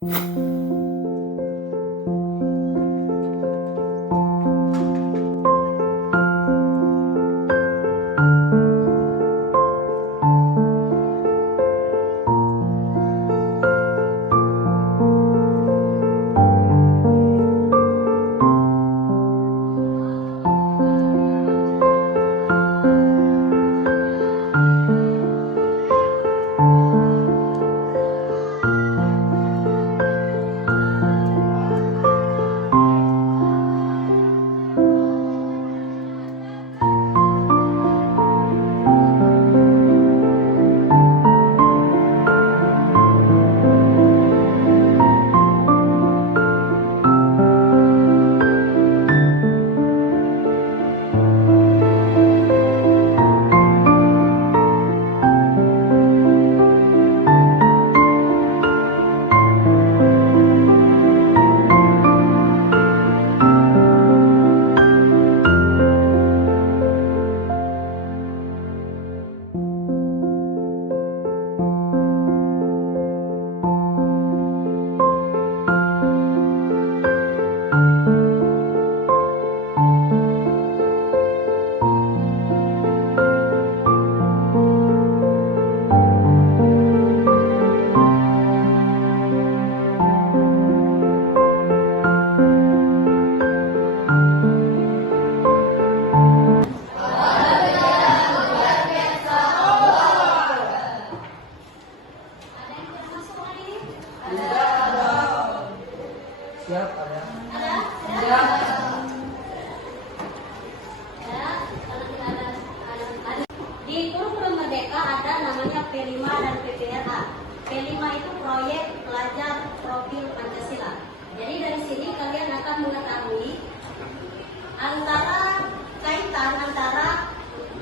Siap, ada. Di kurikulum Merdeka ada namanya P5 dan PPRA. P5 itu proyek pelajar profil Pancasila. Jadi dari sini kalian akan mengetahui kaitan antara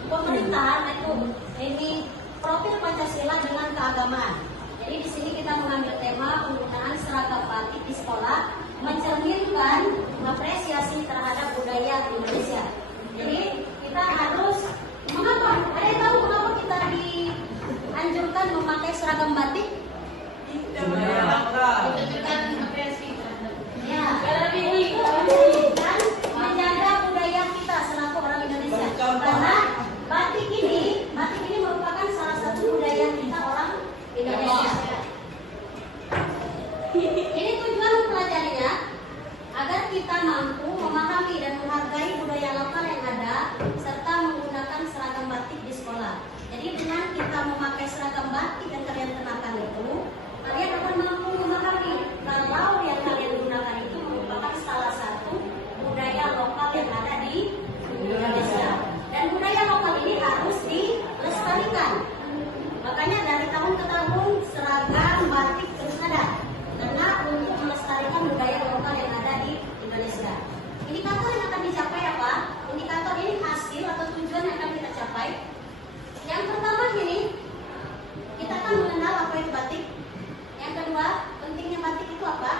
pemerintahan itu ini profil Pancasila dengan keagamaan. Jadi di sini kita mengambil tema penggunaan seragam batik di sekolah mencerminkan apresiasi terhadap budaya Indonesia. Jadi kita harus mengapa? Ada yang tahu kenapa kita dianjurkan memakai seragam batik? Menunjukkan apresiasi. Ya, dan menjaga budaya kita selaku orang Indonesia. Karena batik ini merupakan salah satu budaya kita orang Indonesia. Ini tujuan mempelajarinya agar kita mampu memahami dan menghargai budaya lokal yang ada serta menggunakan seragam batik di sekolah. Jadi dengan kita memakai seragam batik yang kalian kenakan itu, kalian akan mampu memahami kalau yang kalian gunakan itu merupakan salah satu budaya lokal yang ada di Indonesia. Dan budaya lokal ini harus dilestarikan. Makanya dari tahun ke tahun seragam batik terus ada. Karena untuk melestarikan budaya lokal yang ada di Indonesia. Indikator yang akan dicapai apa? Indikator ini hasil atau tujuan yang akan kita capai. Yang pertama ini, kita akan mengenal apa itu batik. Yang kedua, pentingnya batik itu apa?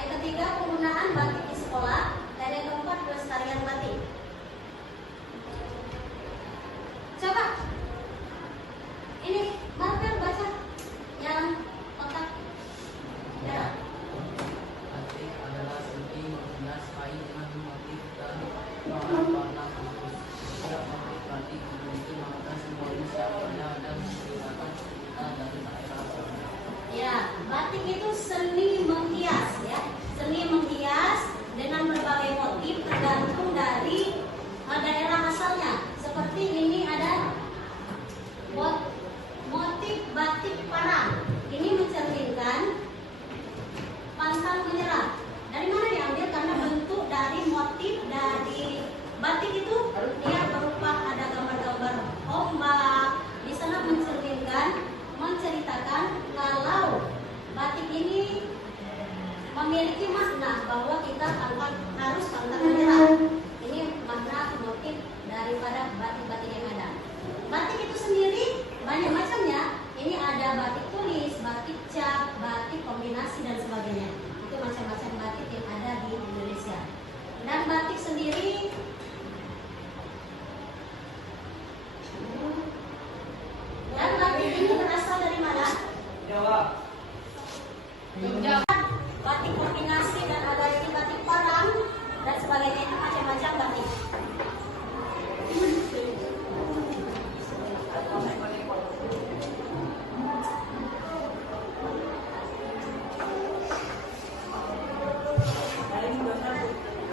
Yang ketiga, penggunaan batik di sekolah. Dan yang keempat, pelestarian batik. Coba, ini marker baca yang otak. Ya. Batik adalah seni menghias kain dengan motif dan warna khusus. Setiap motif batik memiliki makna simbolis yang ada dan menceritakan cerita dari daerah asal. Ya, batik itu seni menghias ya. Seni menghias dengan berbagai motif tergantung dari daerah asalnya. Seperti ini ada motif batik Parang. Ini mencerminkan pantang menyerah. Dari mana diambil? Karena bentuk dari motif dari batik itu dia berupa ada gambar-gambar ombak. Di sana menceritakan kalau batik ini memiliki makna bahwa kita harus pantang menyerah. Ini makna motif daripada batik-batik yang ada. Batik itu sendiri banyak macamnya. Ini ada batik tulis, batik cap, batik kombinasi dan sebagainya. Itu macam-macam batik yang ada di Indonesia. Dan batik sendiri ini berasal dari mana? Jawa. Jawa.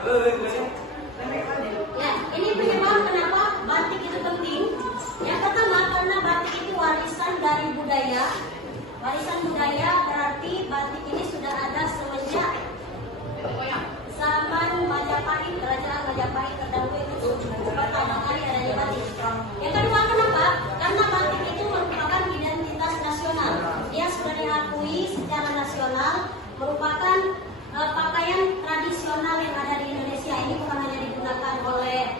Ya, ini penyebab kenapa batik itu penting. Yang pertama, karena batik itu warisan dari budaya. Warisan budaya berarti batik ini sudah ada semenjak zaman Majapahit, kerajaan Majapahit terdahulu itu pertama kali adanya batik. Yang kedua, kenapa? Karena batik itu merupakan identitas nasional. Dia sudah diakui secara nasional, merupakan pakaian tradisional yang ada di Indonesia. Ini bukan hanya digunakan oleh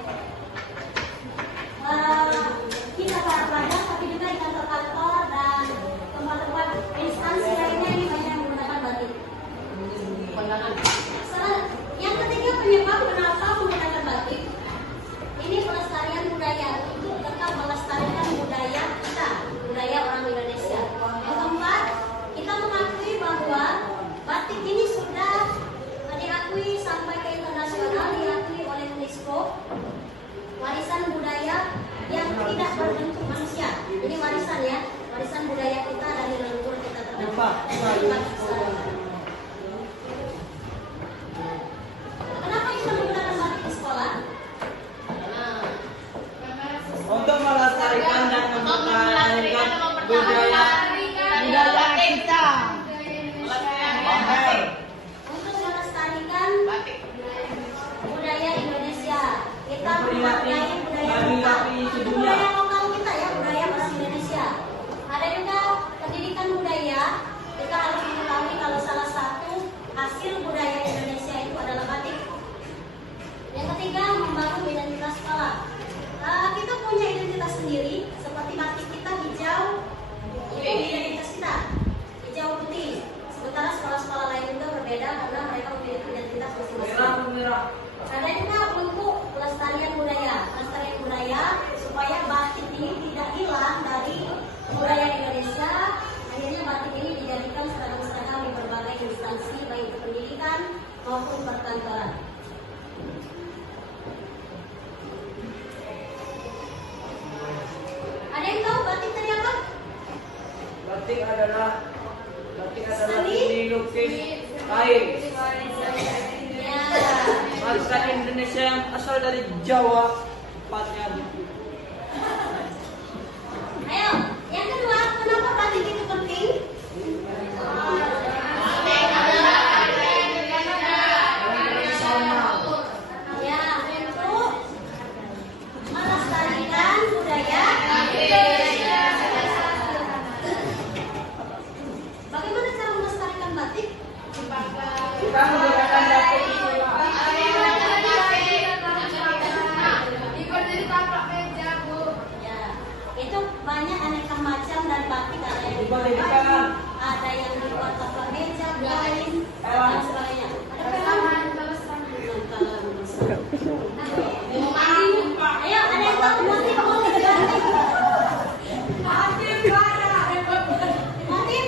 kita para pelajar, tapi juga di kantor-kantor dan tempat-tempat instansi lainnya ini banyak yang menggunakan batik. Yang ketiga, penyebab kenapa menggunakan batik, ini pelestarian budaya, untuk tetap melestarikan budaya kita, budaya orang Indonesia. Yang keempat, kita mengakui bahwa batik ini sudah diakui sampai ke internasional, diakui oleh UNESCO, warisan budaya yang tidak berbentuk manusia. Ini warisan ya, warisan budaya kita dari leluhur kita terdahulu. Kenapa kita menggunakan batik di sekolah? Untuk melestarikan dan mempertahankan budaya kita. Untuk melestarikan budaya Indonesia, kita menghargai budaya lokal. Itu budaya lokal kita ya, budaya bahasa Indonesia. Ada juga pendidikan budaya. Kita harus mengetahui kalau salah satu hasil budaya Indonesia itu adalah batik. Yang ketiga, membangun identitas sekolah. Kita punya identitas sendiri, seperti batik kita hijau, itu identitas kita, hijau putih. Sementara sekolah-sekolah lain juga berbeda karena mereka memiliki identitas masing-masing. Ada juga untuk pelestarian budaya supaya batik ini tidak hilang dari budaya Indonesia. Akhirnya batik ini dijadikan seragam-seragam di berbagai instansi, baik itu pendidikan maupun perkantoran. Ada yang tahu batik tadi apa? Batik adalah Seni lukis kain. Ya. Warisan Indonesia yang asal dari Jawa, tepatnya. Ayo, yang kedua, kenapa batik itu penting? Ya, untuk melestarikan budaya. Bagaimana cara melestarikan batik? Kita menggunakan batik itu. Ya, itu banyak aneka macam dan batik, ada yang Di balik dibuat kanan. ada yang dibuat tanpa meja, kain, dan sebagainya. Ada pelan. Ayo, ada yang tahu motif batik? Motif?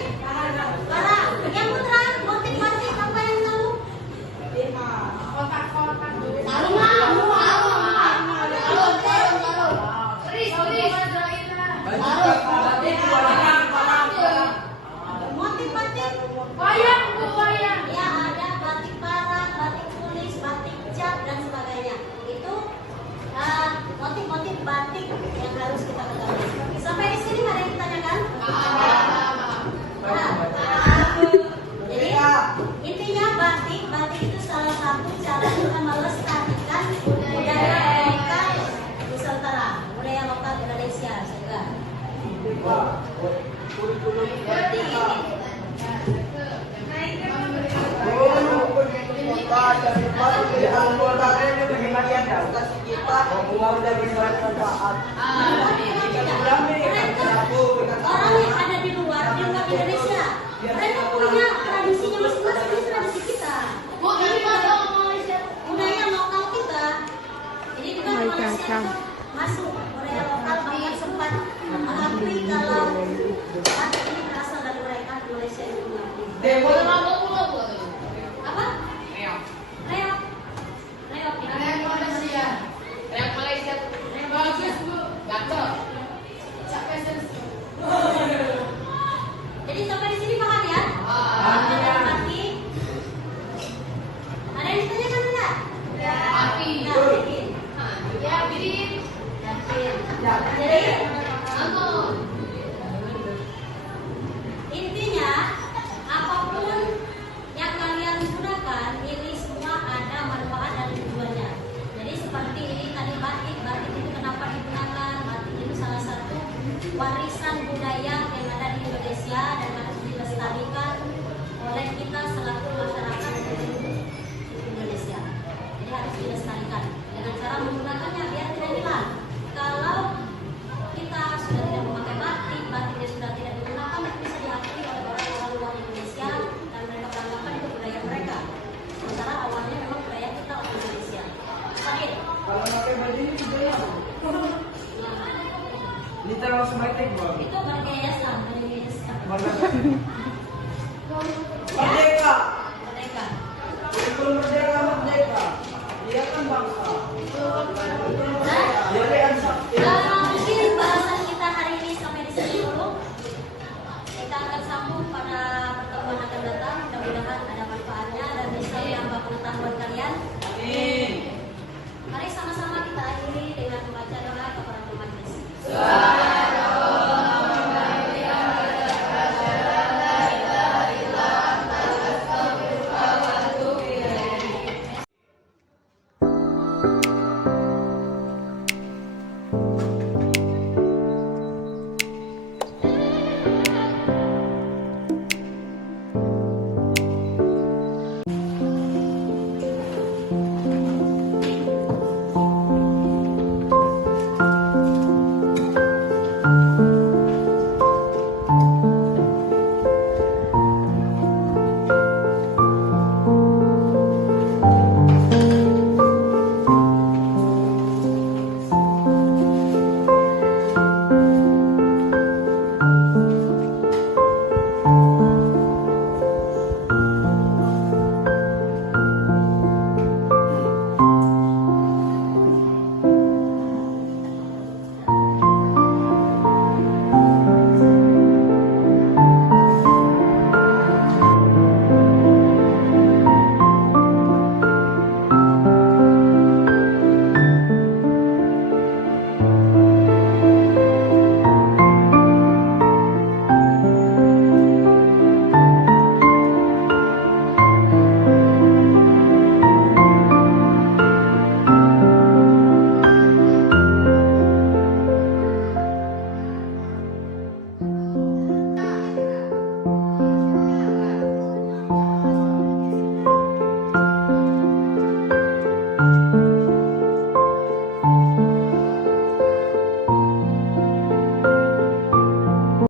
Para, yang putra, motif batik apa yang tahu? Motif batik? Ya, ada batik parang, batik tulis, batik cat, dan sebagainya. Itu motif-motif batik yang harus kita ketahui. Sampai di sini ada yang ditanyakan? Jadi intinya batik itu salah satu cara kita melestarikan budaya lokal Nusantara, budaya lokal Indonesia juga. Orang yang ada di luar Indonesia, mereka punya tradisinya masing-masing, ini tradisi kita. Ini budaya lokal kita. Ini juga Malaysia masuk budaya lokal, bahkan sempat mengakui kalau batik ini berasal dari mereka di Malaysia itu mengakui. Apa? Reok. Jadi sampai di sini paham ya? Batik. Ada yang ditanyakan enggak? orang Sumaitik, Bang. Itu bergaya Islam, bergaya Islam. Marga